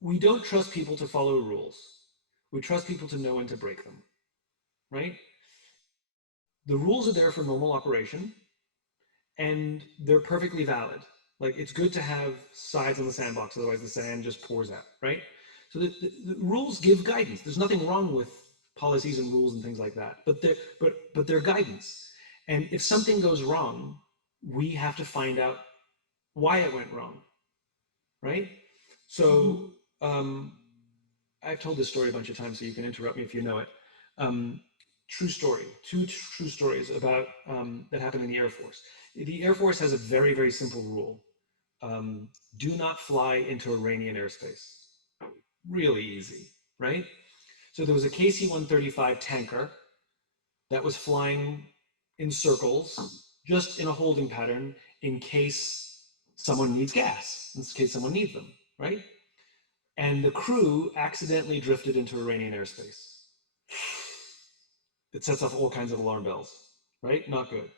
we don't trust people to follow rules. We trust people to know when to break them, right? The rules are there for normal operation, and they're perfectly valid. Like, it's good to have sides on the sandbox, otherwise the sand just pours out, right? So the rules give guidance. There's nothing wrong with policies and rules and things like that, but they're guidance. And if something goes wrong, we have to find out why it went wrong, right? So I've told this story a bunch of times, so you can interrupt me if you know it. True story, two true stories about that happened in the Air Force. The Air Force has a very, very simple rule. Do not fly into Iranian airspace. Really easy, right? So there was a KC-135 tanker that was flying in circles, just in a holding pattern, in case someone needs gas, in case someone needs them, right? And the crew accidentally drifted into Iranian airspace. It sets off all kinds of alarm bells, right? Not good.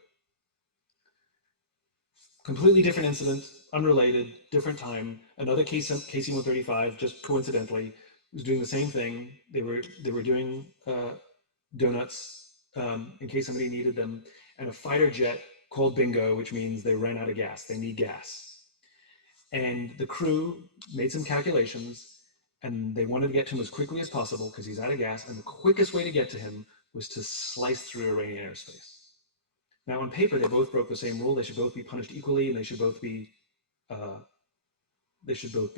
Completely different incident, unrelated, different time. Another KC-135, just coincidentally, was doing the same thing. They were doing donuts in case somebody needed them, and a fighter jet called bingo, which means they ran out of gas. They need gas. And the crew made some calculations, and they wanted to get to him as quickly as possible because he's out of gas, and the quickest way to get to him was to slice through Iranian airspace. Now, on paper, they both broke the same rule. They should both be punished equally, and they should both be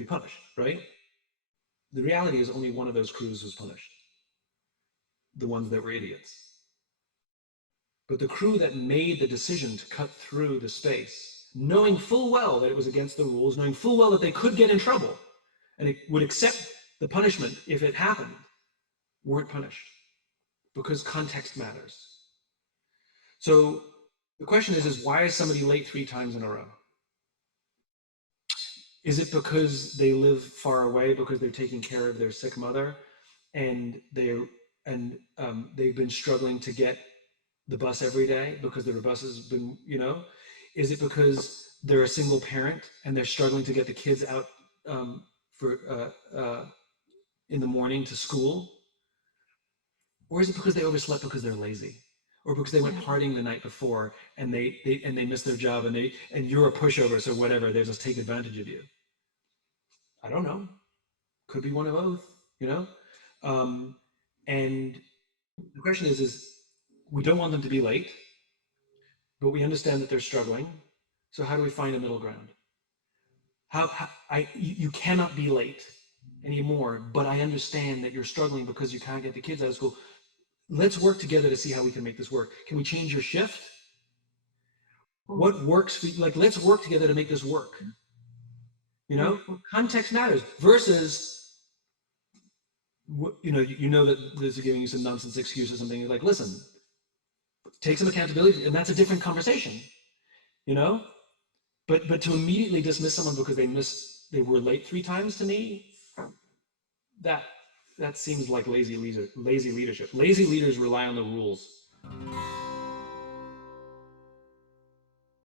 punished, right? The reality is only one of those crews was punished, the ones that were idiots. But the crew that made the decision to cut through the space, knowing full well that it was against the rules, knowing full well that they could get in trouble, and it would accept the punishment if it happened, weren't punished, because context matters. So the question is why is somebody late 3 times in a row? Is it because they live far away because they're taking care of their sick mother, and they've been struggling to get the bus every day because their bus has been, Is it because they're a single parent and they're struggling to get the kids out in the morning to school? Or is it because they overslept because they're lazy? Or because they went partying the night before and they missed their job and you're a pushover, so whatever, they just take advantage of you? I don't know. Could be one of both, And the question is we don't want them to be late, but we understand that they're struggling. So how do we find a middle ground? You cannot be late anymore, but I understand that you're struggling because you can't get the kids out of school. Let's work together to see how we can make this work. Can we change your shift? What works for you? Like, let's work together to make this work. Context matters versus, that this is giving you some nonsense excuse or something. You're like, listen, take some accountability, and that's a different conversation, But to immediately dismiss someone because they were late 3 times, to me, that seems like lazy leadership. Lazy leaders rely on the rules.